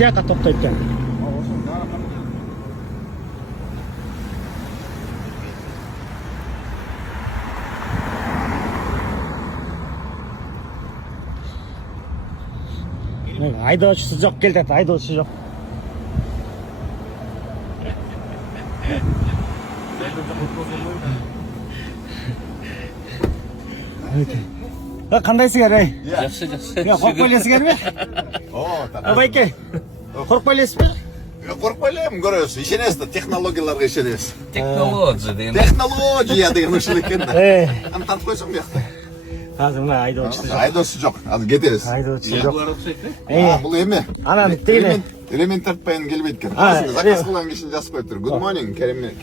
тияққа тоқтайды екен. Айдаушысы жоқ келді, айдаушысы жоқ. Қандайсыңар, ей? Жақсы. Қорқып ойлайсыңар ме? Байке, қорқып ойлайсыз ба? Қорқып ойлаймын, көресіз, ішенесіз, технологияларға ішенесіз. Технология деген. Технология деген ұшыл екен. Аны танып қойсаң бұл жақта. Қазір мына айдаушысы жоқ. Айдаушысы жоқ, азыр кетесіз. Айдаушысы жоқ. Бұл еме. Анан тегіне. Элемент тартпайын келбейді екен. Қасында заказ қылған кешін жазып қойып тұр. Good morning, Керімбек.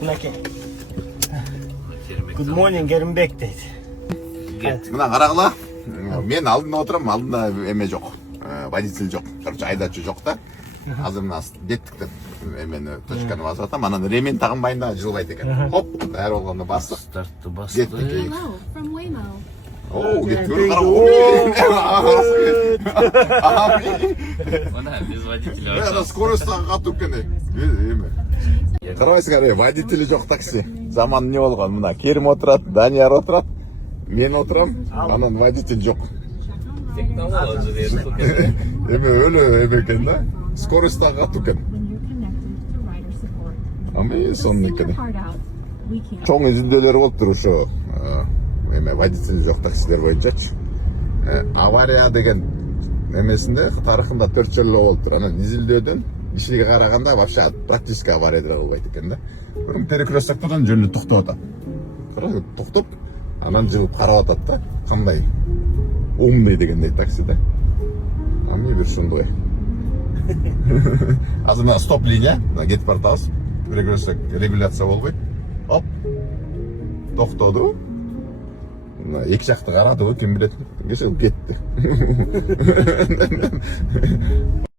Мынакей. Good morning, Керімбек дейді. Мына қарағыла, мен алдында отырам, алдында еме жоқ. Водитель жоқ. Короче, айдачы жоқ та. Азыр мына деттіктен емені точканы басып атам. Анан ремень тағынбайында жылбайды екен. Хоп, бәрі болғанда бастық. Стартты бастық. Деттік. Hello from Waymo. Кетті көрі қарап. Мына без водителя. Скоростағы қатып кені. Қарабайсыңар, водителі жоқ такси. Заман не болған? Мына Керім отырады, Данияр отырады, мен отырам, анан водитель жоқ. Технология деген. Эме өлі эме екен да. Скоростағы қатып кен. Ами сонун екен. Чоң изилдөөлөр болуп тур ошо. Эме водитель жоқ таксилер боюнчачы. Авария деген эмесинде тарыхында 4 жолу болуп тур. Анан изилдөөдөн ишиге караганда вообще практически авария деле болбойт экен да. Перекрестоктон жөнү токтоп атат. Караңыз, токтоп, анан жылып карап атат да. Кандай умный дегендей такси да. Ами бир ушундой. Азыр мына стоп линия, кетип баратабыз. Перекресток регуляция болбойт. Оп. Токтоду. Эки жакты карадыбы, ким билет. Кеше кетти.